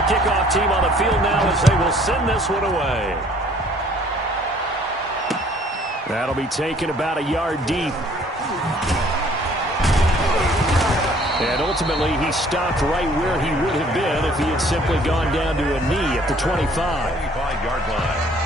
The kickoff team on the field now as they will send this one away. That'll be taken about a yard deep. And ultimately, he stopped right where he would have been if he had simply gone down to a knee at the 25. 25-yard line.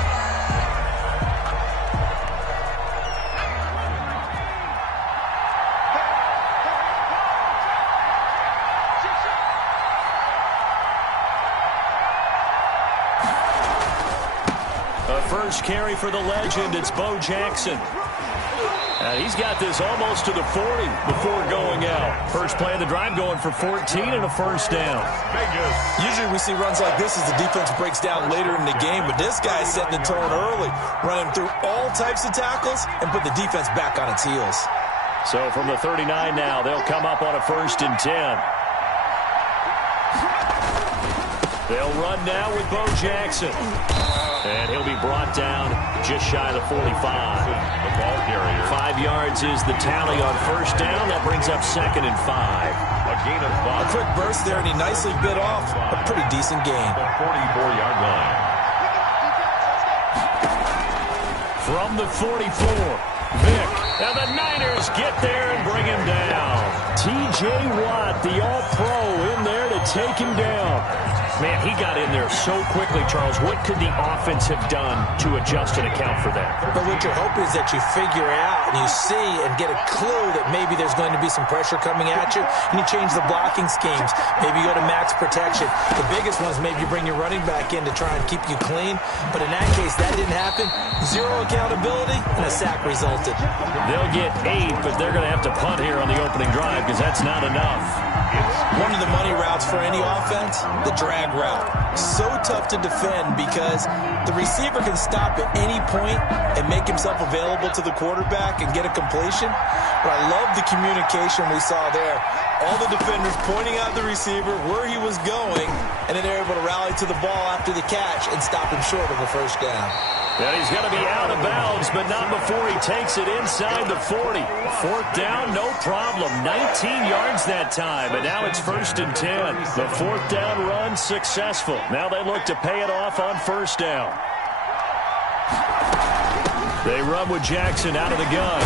First carry for the legend, it's Bo Jackson. He's got this almost to the 40 before going out. First play of the drive going for 14 and a first down. Usually we see runs like this as the defense breaks down later in the game, but this guy's setting the tone early, running through all types of tackles and put the defense back on its heels. So from the 39 now, they'll come up on a 1st and 10. They'll run now with Bo Jackson. And he'll be brought down just shy of the 45. The ball carrier. 5 yards is the tally on first down. That brings up 2nd and 5. A gain of 5. A quick burst there, and he nicely bit off a pretty decent gain. The 44-yard line. From the 44, Vick. Now the Niners get there and bring him down. T.J. Watt, the All-Pro, in there to take him down. Man, he got in there so quickly, Charles. What could the offense have done to adjust and account for that? But what you're hoping is that you figure out and you see and get a clue that maybe there's going to be some pressure coming at you, and you change the blocking schemes. Maybe you go to max protection. The biggest one is maybe you bring your running back in to try and keep you clean. But in that case, that didn't happen. Zero accountability, and a sack resulted. They'll get 8, but they're going to have to punt here on the opening drive because that's not enough. One of the money routes for any offense, the drag route. So tough to defend because the receiver can stop at any point and make himself available to the quarterback and get a completion. But I love the communication we saw there. All the defenders pointing out the receiver where he was going, and then they're able to rally to the ball after the catch and stop him short of a first down. And he's going to be out of bounds, but not before he takes it inside the 40. 4th down, no problem. 19 yards that time, and now it's 1st and 10. The 4th down run successful. Now they look to pay it off on 1st down. They run with Jackson out of the gun.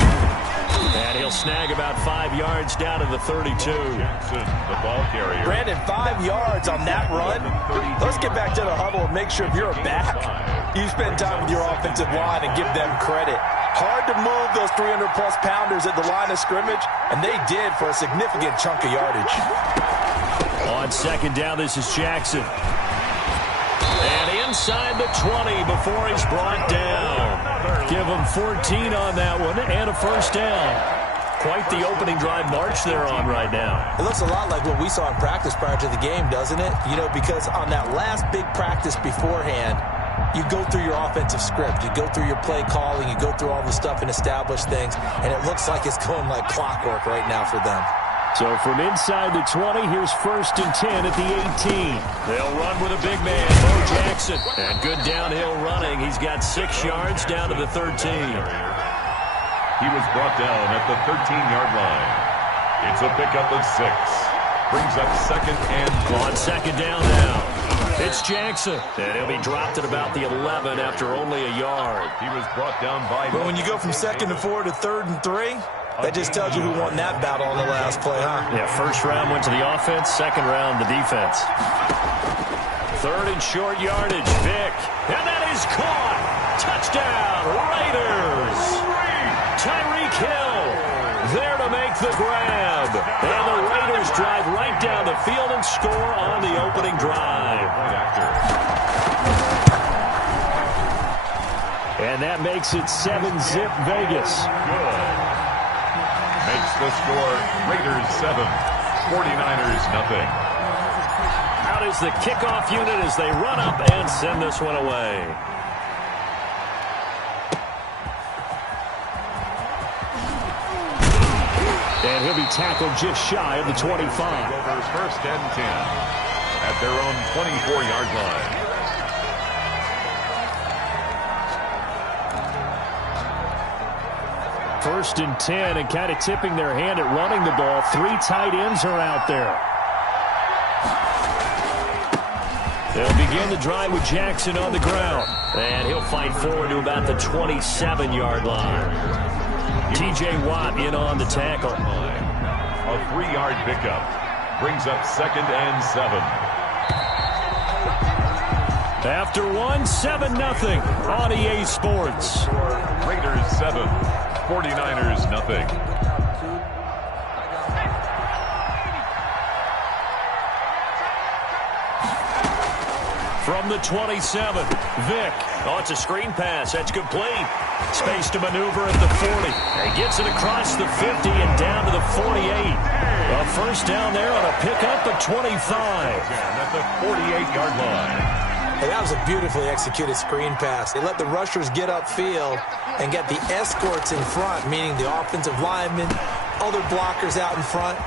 And he'll snag about 5 yards down to the 32. Jackson, the ball carrier. Brandon, 5 yards on that run. Let's get back to the huddle and make sure if you're a back, you spend time with your offensive line and give them credit. Hard to move those 300-plus pounders at the line of scrimmage, and they did for a significant chunk of yardage. On 2nd down, this is Jackson. And inside the 20 before he's brought down. Give him 14 on that one and a first down. Quite the opening drive march they're on right now. It looks a lot like what we saw in practice prior to the game, doesn't it? You know, because on that last big practice beforehand, you go through your offensive script. You go through your play calling. You go through all the stuff and establish things. And it looks like it's going like clockwork right now for them. So from inside the 20, here's 1st and 10 at the 18. They'll run with a big man, Bo Jackson. And good downhill running. He's got 6 yards down to the 13. He was brought down at the 13-yard line. It's a pickup of 6. Brings up 2nd and 4. On 2nd down now. It's Jackson. And he'll be dropped at about the 11 after only a yard. He was brought down by... But when you go from 2nd and 4 to 3rd and 3... that just tells you who won that battle on the last play, huh? Yeah, 1st round went to the offense, 2nd round the defense. 3rd and short yardage, Vick. And that is caught. Touchdown, Raiders. Tyreek Hill there to make the grab. And the Raiders drive right down the field and score on the opening drive. And that makes it 7-zip Vegas. Good. Makes the score Raiders 7, 49ers nothing. Out is the kickoff unit as they run up and send this one away. And he'll be tackled just shy of the 25. Over 1st and 10 at their own 24-yard line. First and 10, and kind of tipping their hand at running the ball. 3 tight ends are out there. They'll begin the drive with Jackson on the ground. And he'll fight forward to about the 27-yard line. T.J. Watt in on the tackle. A 3-yard pickup brings up 2nd and 7. After 7-0 on EA Sports. Raiders 7, 49ers nothing. From the 27, Vick. Oh, it's a screen pass. That's complete. Space to maneuver at the 40. He gets it across the 50 and down to the 48. A first down there on a pickup of 25. At the 48-yard line. Hey, that was a beautifully executed screen pass. They let the rushers get upfield and get the escorts in front, meaning the offensive linemen, other blockers out in front.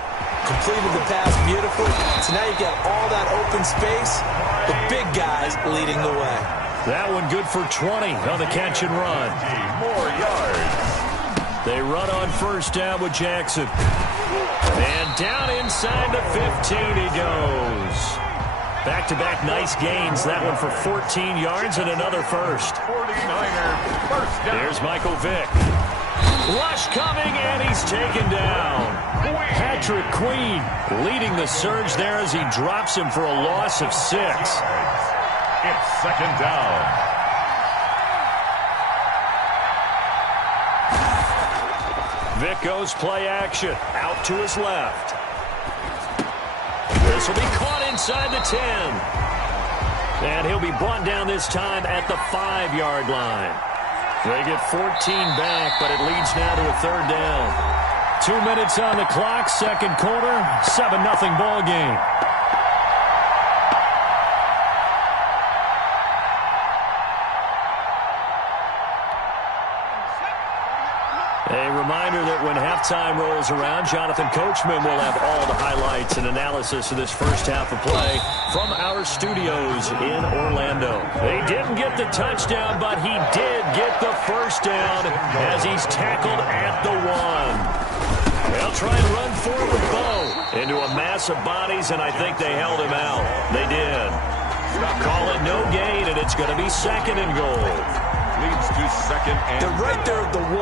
Completed the pass beautifully. So now you get all that open space. The big guys leading the way. That one good for 20 on the catch and run. More yards. They run on first down with Jackson. And down inside the 15 he goes. Back-to-back nice gains. That one for 14 yards and another first. 49er first down. Here's Michael Vick. Rush coming, and he's taken down. Patrick Queen leading the surge there as he drops him for a loss of 6. It's 2nd down. Vick goes play action. Out to his left. This will be caught inside the 10. And he'll be brought down this time at the 5-yard line. They get 14 back, but it leads now to a 3rd down. 2 minutes on the clock, second quarter, 7-0 ball game. A reminder that when halftime rolls around, Jonathan Coachman will have all the highlights and analysis of this first half of play from our studios in Orlando. They didn't get the touchdown, but he did get the first down as he's tackled at the 1. They'll try and run forward with Bo into a mass of bodies, and I think they held him out. They did. Call it no gain, and it's going to be 2nd and goal. Leads to 2nd and... They're right there at the 1.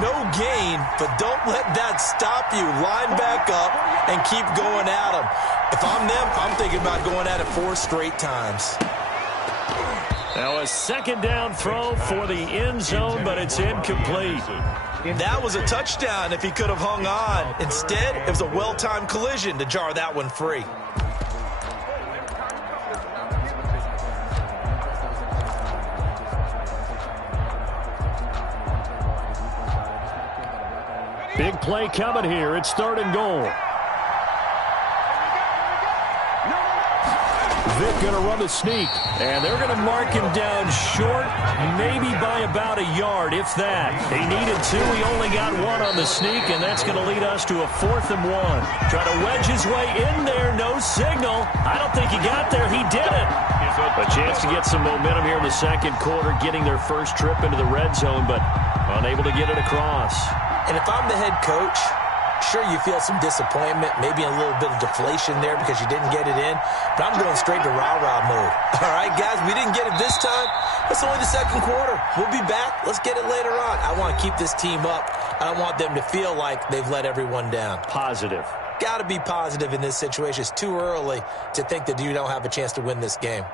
No gain, but don't let that stop you. Line back up and keep going at them. If I'm them, I'm thinking about going at it 4 straight times. Now a 2nd down throw for the end zone, but it's incomplete. That was a touchdown if he could have hung on. Instead, it was a well-timed collision to jar that one free. Big play coming here. It's 3rd and goal. Vick going to run the sneak, and they're going to mark him down short, maybe by about a yard, if that. He needed 2. He only got 1 on the sneak, and that's going to lead us to a 4th and 1. Trying to wedge his way in there. No signal. I don't think he got there. He did it. A chance to get some momentum here in the second quarter, getting their first trip into the red zone, but unable to get it across. And if I'm the head coach, sure, you feel some disappointment, maybe a little bit of deflation there because you didn't get it in, but I'm going straight to rah-rah mode. All right, guys, we didn't get it this time. It's only the second quarter. We'll be back. Let's get it later on. I want to keep this team up. I don't want them to feel like they've let everyone down. Positive. Got to be positive in this situation. It's too early to think that you don't have a chance to win this game.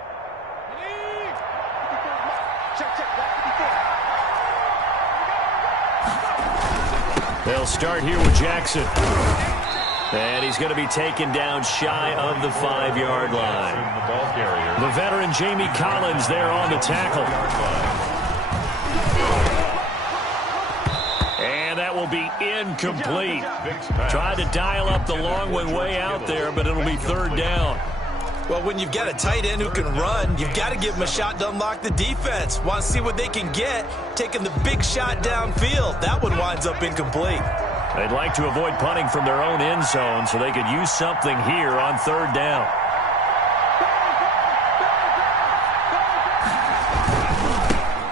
They'll start here with Jackson. And he's going to be taken down shy of the 5-yard line. The veteran Jamie Collins there on the tackle. And that will be incomplete. Tried to dial up the long one way out there, but it'll be 3rd down. Well, when you've got a tight end who can run, you've got to give him a shot to unlock the defense. Want to see what they can get, taking the big shot downfield. That one winds up incomplete. They'd like to avoid punting from their own end zone so they could use something here on 3rd down.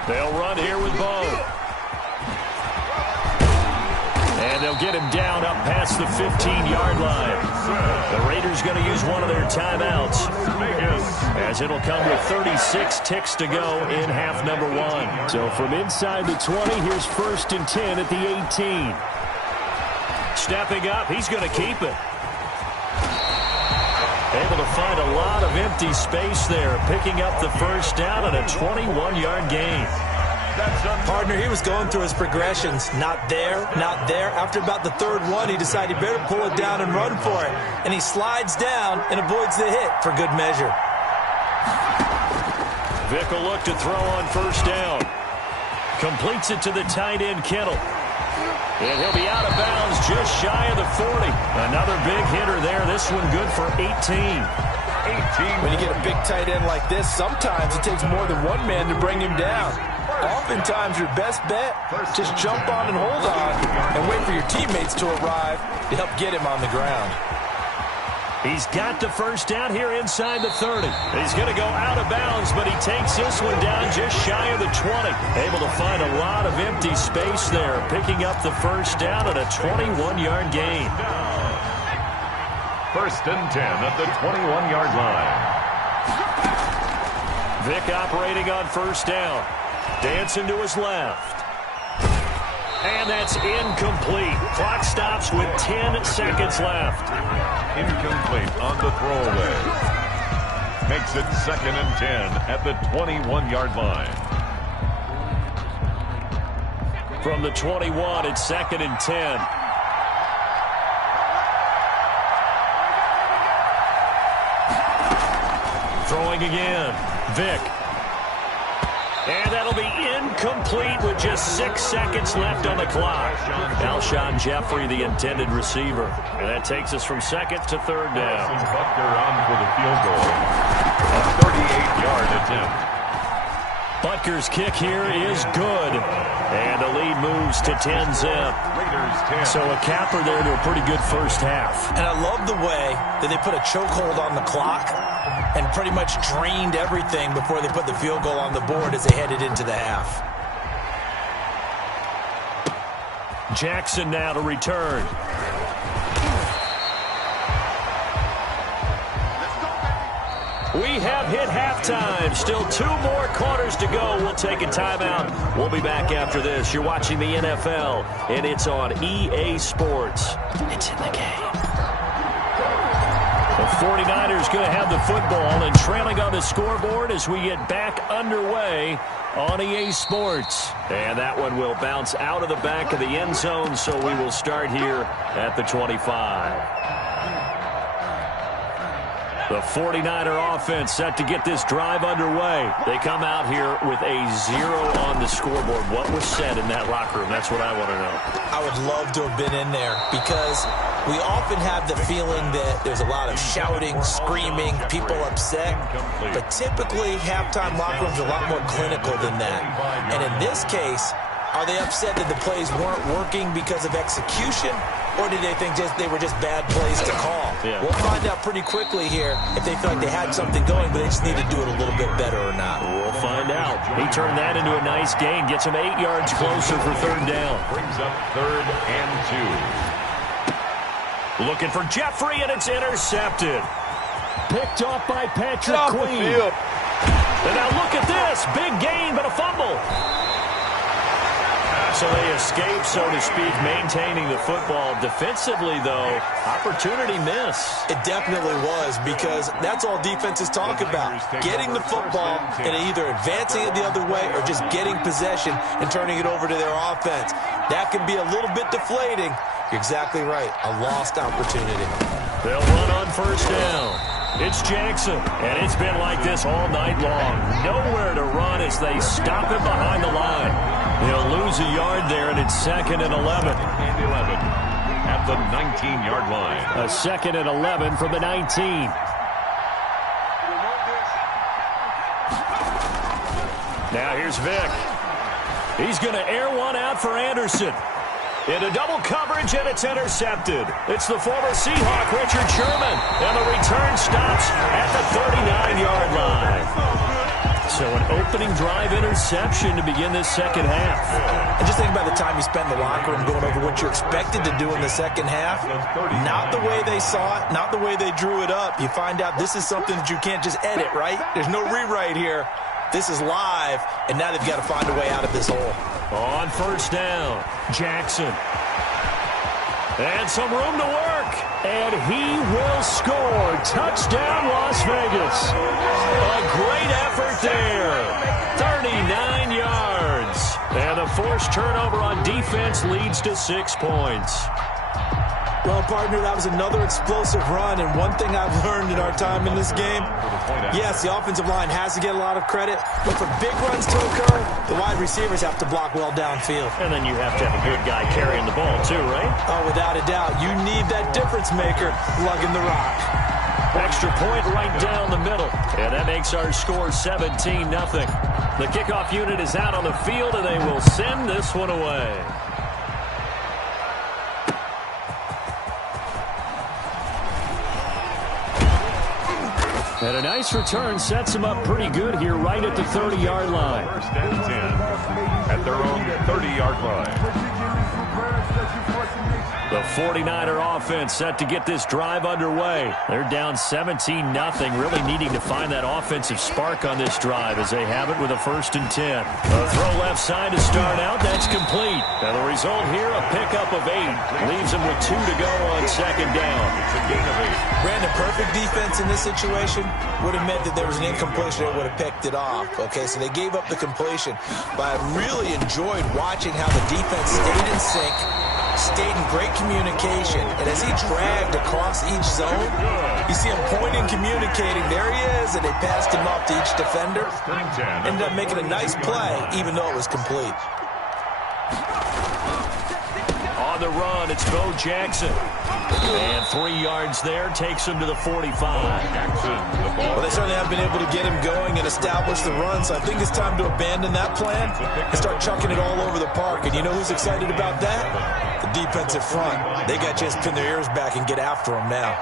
They'll run here with Bo. And they'll They'll get him down up past the 15-yard line. The Raiders going to use one of their timeouts, as it'll come with 36 ticks to go in half number one. So from inside the 20, here's 1st and 10 at the 18. Stepping up, he's going to keep it. Able to find a lot of empty space there, picking up the first down and a 21-yard gain. Partner, he was going through his progressions. Not there, not there. After about the third one, he decided he better pull it down and run for it. And he slides down and avoids the hit for good measure. Vick will look to throw on first down. Completes it to the tight end, Kittle. And he'll be out of bounds just shy of the 40. Another big hitter there. This one good for 18. When you get a big tight end like this, sometimes it takes more than one man to bring him down. Oftentimes, your best bet, just jump on and hold on and wait for your teammates to arrive to help get him on the ground. He's got the first down here inside the 30. He's going to go out of bounds, but he takes this one down just shy of the 20. Able to find a lot of empty space there, picking up the first down at a 21-yard gain. 1st and 10 at the 21-yard line. Vick operating on first down. Dancing to his left. And that's incomplete. Clock stops with 10 seconds left. Incomplete on the throwaway. Makes it 2nd and 10 at the 21-yard line. From the 21, it's 2nd and 10. Throwing again. Vick. And that'll be incomplete with just 6 seconds left on the clock. Alshon Jeffrey, the intended receiver. And that takes us from 2nd to 3rd down. Butker on for the field goal. A 38-yard attempt. Butker's kick here is good. And the lead moves to 10-zip. Raiders 10. So a capper there to a pretty good first half. And I love the way that they put a chokehold on the clock and pretty much drained everything before they put the field goal on the board as they headed into the half. Jackson now to return. We have hit halftime. Still 2 more quarters to go. We'll take a timeout. We'll be back after this. You're watching the NFL, and it's on EA Sports. It's in the game. The 49ers going to have the football and trailing on the scoreboard as we get back underway on EA Sports. And that one will bounce out of the back of the end zone, so we will start here at the 25. The 49er offense set to get this drive underway. They come out here with a 0 on the scoreboard. What was said in that locker room? That's what I want to know. I would love to have been in there because we often have the feeling that there's a lot of shouting, screaming, people upset. But typically, halftime locker rooms are a lot more clinical than that. And in this case, are they upset that the plays weren't working because of execution? Or did they think they were just bad plays to call? Yeah. We'll find out pretty quickly here if they feel like they had something going, but they just need to do it a little bit better or not. We'll find out. He turned that into a nice gain. Gets him 8 yards closer for 3rd down. Brings up 3rd and 2. Looking for Jeffrey, and it's intercepted. Picked off by Patrick Queen. And now look at this. Big gain, but a fumble. So they escape, so to speak, maintaining the football. Defensively, though, opportunity miss. It definitely was, because that's all defenses talk about. Getting the football and either advancing it the other way or just getting possession and turning it over to their offense. That can be a little bit deflating. You're exactly right. A lost opportunity. They'll run on first down. It's Jackson, and it's been like this all night long. Nowhere to run as they stop him behind the line. He'll lose a yard there, and it's 2nd and 11. And 11 at the 19-yard line. A 2nd and 11 from the 19. Now here's Vick. He's going to air one out for Anderson. Into double coverage, and it's intercepted. It's the former Seahawk, Richard Sherman. And the return stops at the 39-yard line. So an opening drive interception to begin this second half. And just think about the time you spend in the locker room going over what you're expected to do in the second half. Not the way they saw it, not the way they drew it up. You find out this is something that you can't just edit, right? There's no rewrite here. This is live, and now they've got to find a way out of this hole. On first down, Jackson. And some room to work. And he will score. Touchdown, Las Vegas. A great effort there. 39 yards. And a forced turnover on defense leads to 6 points. Well, partner, that was another explosive run, and one thing I've learned in our time in this game, yes, the offensive line has to get a lot of credit, but for big runs to occur, the wide receivers have to block well downfield. And then you have to have a good guy carrying the ball too, right? Oh, without a doubt. You need that difference maker lugging the rock. Extra point right down the middle, and that makes our score 17-0. The kickoff unit is out on the field, and they will send this one away. And a nice return sets him up pretty good here right at the 30-yard line. First and 10 at their own 30-yard line. The 49er offense set to get this drive underway. They're down 17-0, really needing to find that offensive spark on this drive as they have it with a 1st and 10. A throw left side to start out. That's complete. And the result here, a pickup of 8. Leaves them with 2 to go on 2nd down. It's a gain of 8. Brandon, perfect defense in this situation would have meant that there was an incompletion. They would have picked it off. Okay, so they gave up the completion. But I really enjoyed watching how the defense stayed in sync, stayed in great communication, and as he dragged across each zone, you see him pointing, communicating. There he is, and they passed him off to each defender. Ended up making a nice play, even though it was complete. On the run, it's Bo Jackson. And 3 yards there takes him to the 45. Well, they certainly have been able to get him going and establish the run, so I think it's time to abandon that plan and start chucking it all over the park. And you know who's excited about that? The defensive front. They got a chance to pin their ears back and get after him now.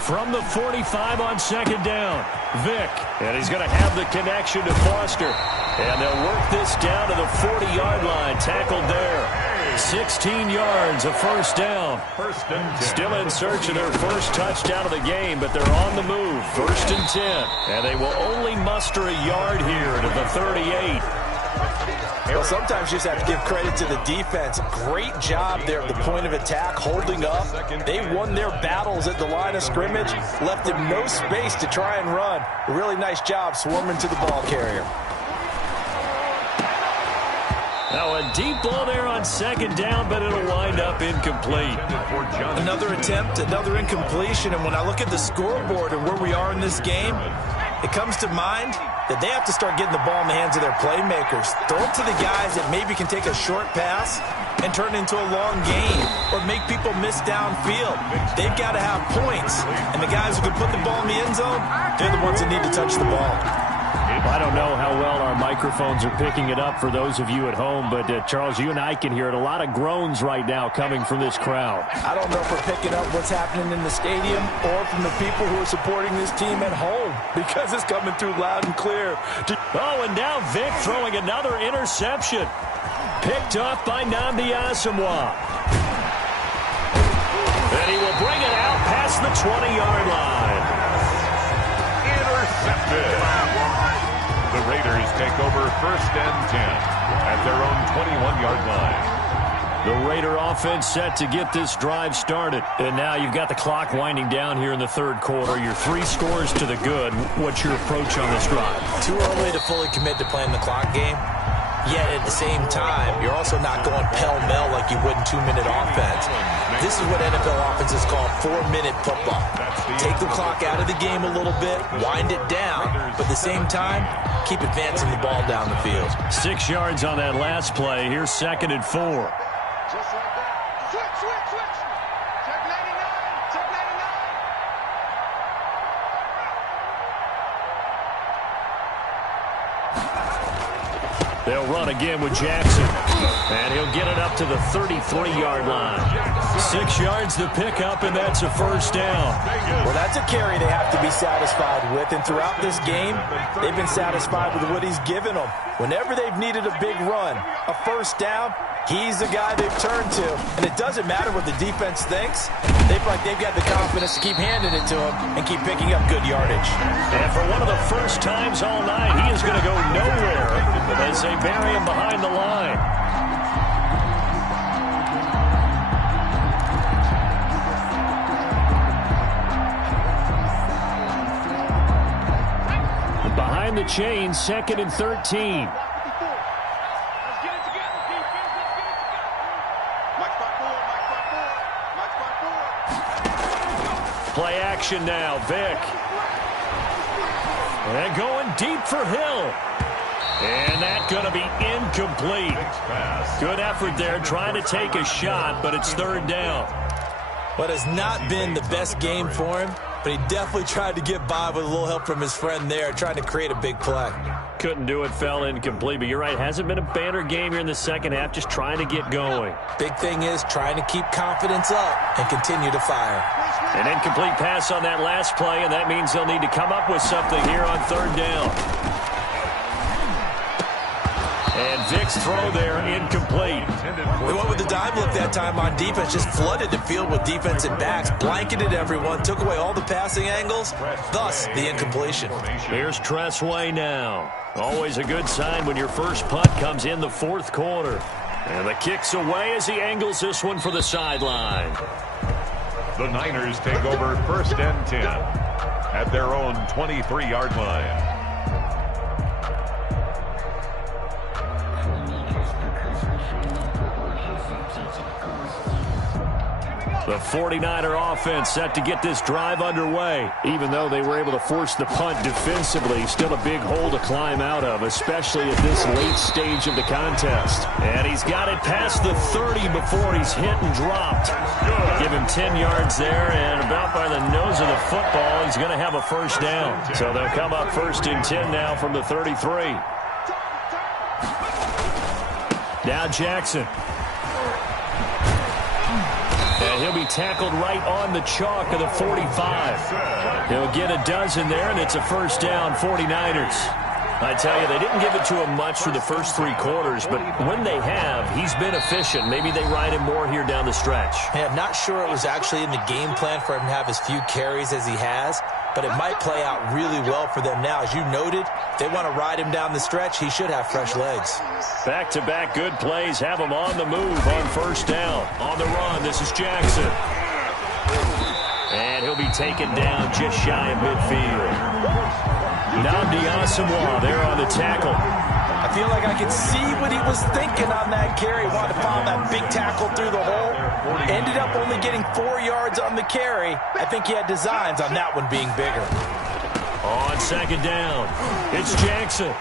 From the 45 on 2nd down, Vick. And he's going to have the connection to Foster. And they'll work this down to the 40-yard line. Tackled there. 16 yards, a 1st down. Still in search of their first touchdown of the game, but they're on the move. 1st and 10. And they will only muster a yard here to the 38. Well, sometimes you just have to give credit to the defense. Great job there at the point of attack, holding up. They won their battles at the line of scrimmage, left them no space to try and run. A really nice job swarming to the ball carrier. Now a deep ball there on 2nd down, but it'll wind up incomplete. Another attempt, another incompletion, and when I look at the scoreboard and where we are in this game, it comes to mind that they have to start getting the ball in the hands of their playmakers. Throw it to the guys that maybe can take a short pass and turn it into a long gain or make people miss downfield. They've got to have points, and the guys who can put the ball in the end zone, they're the ones that need to touch the ball. I don't know how well our microphones are picking it up for those of you at home, but Charles, you and I can hear it. A lot of groans right now coming from this crowd. I don't know if we're picking up what's happening in the stadium or from the people who are supporting this team at home, because it's coming through loud and clear. Oh, and now Vick throwing another interception. Picked off by Nnamdi Asomugha. And he will bring it out past the 20-yard line. Intercepted. The Raiders take over 1st and 10 at their own 21-yard line. The Raider offense set to get this drive started. And now you've got the clock winding down here in the 3rd quarter. Your 3 scores to the good. What's your approach on this drive? Too early to fully commit to playing the clock game. Yet at the same time, you're also not going pell-mell like you would in 2-minute offense. This is what NFL offenses call 4-minute football. Take the clock out of the game a little bit, wind it down, but at the same time, keep advancing the ball down the field. 6 yards on that last play. Here's 2nd and 4. Just like that. Switch. Check 99. Check 99. They'll run again with Jackson. And he'll get it up to the 33-yard line. 6 yards to pick up, and that's a first down. Well, that's a carry they have to be satisfied with. And throughout this game, they've been satisfied with what he's given them. Whenever they've needed a big run, a first down, he's the guy they've turned to. And it doesn't matter what the defense thinks. They feel like they've got the confidence to keep handing it to him and keep picking up good yardage. And for one of the first times all night, he is going to go nowhere as they bury him behind the line. Behind the chain, 2nd and 13. Play action now, Vick. And going deep for Hill. And that's going to be incomplete. Good effort there, trying to take a shot, but it's 3rd down. But it's not been the best game for him, but he definitely tried to get by with a little help from his friend there, trying to create a big play. Couldn't do it, fell incomplete, but you're right, hasn't been a banner game here in the second half, just trying to get going. Big thing is trying to keep confidence up and continue to fire. An incomplete pass on that last play, and that means they'll need to come up with something here on 3rd down. And Vick's throw there, incomplete. We went with the dime look that time on defense, just flooded the field with defensive backs, blanketed everyone, took away all the passing angles, thus the incompletion. Here's Tressway now. Always a good sign when your first punt comes in the 4th quarter. And the kick's away as he angles this one for the sideline. The Niners take over 1st and 10 at their own 23-yard line. The 49er offense set to get this drive underway. Even though they were able to force the punt defensively, still a big hole to climb out of, especially at this late stage of the contest. And he's got it past the 30 before he's hit and dropped. Give him 10 yards there, and about by the nose of the football, he's going to have a first down. So they'll come up 1st and 10 now from the 33. Now Jackson. And he'll be tackled right on the chalk of the 45. He'll get a dozen there, and it's a first down, 49ers. I tell you, they didn't give it to him much for the first 3 quarters, but when they have, he's been efficient. Maybe they ride him more here down the stretch. Hey, I'm not sure it was actually in the game plan for him to have as few carries as he has, but it might play out really well for them now. As you noted, if they want to ride him down the stretch, he should have fresh legs. Back-to-back good plays have him on the move on first down. On the run, this is Jackson. And he'll be taken down just shy of midfield. Nnamdi Asomugha there on the tackle. I feel like I could see what he was thinking on that carry. Wanted to follow that big tackle through the hole. Ended up only getting 4 yards on the carry. I think he had designs on that one being bigger. On 2nd down, it's Jackson.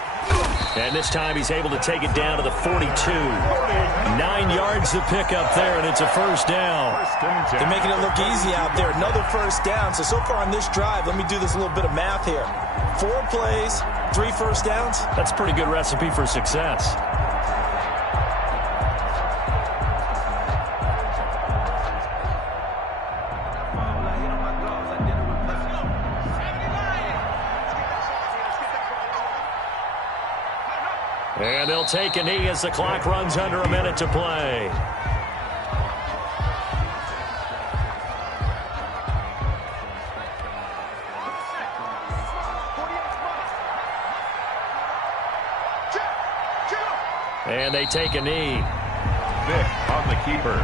And this time he's able to take it down to the 42. 9 yards to pick up there, and it's a first down. They're making it look easy out there. Another first down. So far on this drive, let me do this little bit of math here. 4 plays, 3 first downs. That's a pretty good recipe for success. And they'll take a knee as the clock runs under a minute to play. And they take a knee. Vick on the keeper.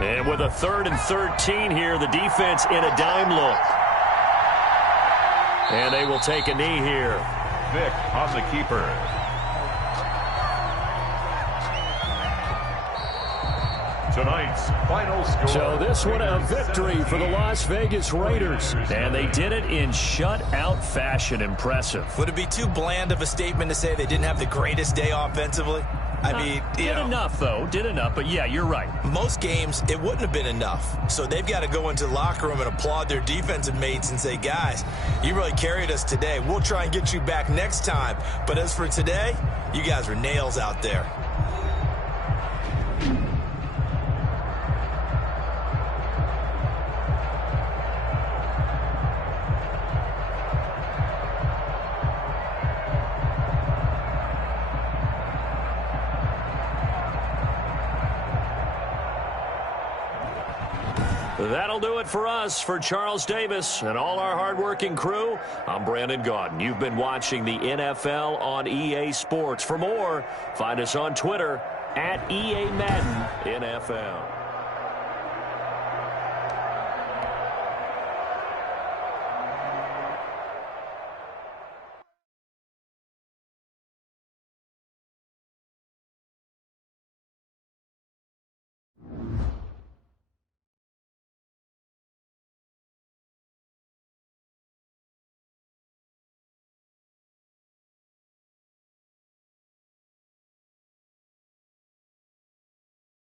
And with a 3rd and 13 here, the defense in a dime look. And they will take a knee here. Vick on the keeper. Tonight's final score. So this one a victory for the Las Vegas Raiders. And they did it in shutout fashion. Impressive. Would it be too bland of a statement to say they didn't have the greatest day offensively? I mean, did enough, though. Did enough, but yeah, you're right. Most games, it wouldn't have been enough. So they've got to go into the locker room and applaud their defensive mates and say, guys, you really carried us today. We'll try and get you back next time. But as for today, you guys were nails out there. That'll do it for us. For Charles Davis and all our hardworking crew, I'm Brandon Gaudin. You've been watching the NFL on EA Sports. For more, find us on Twitter @EA Madden NFL.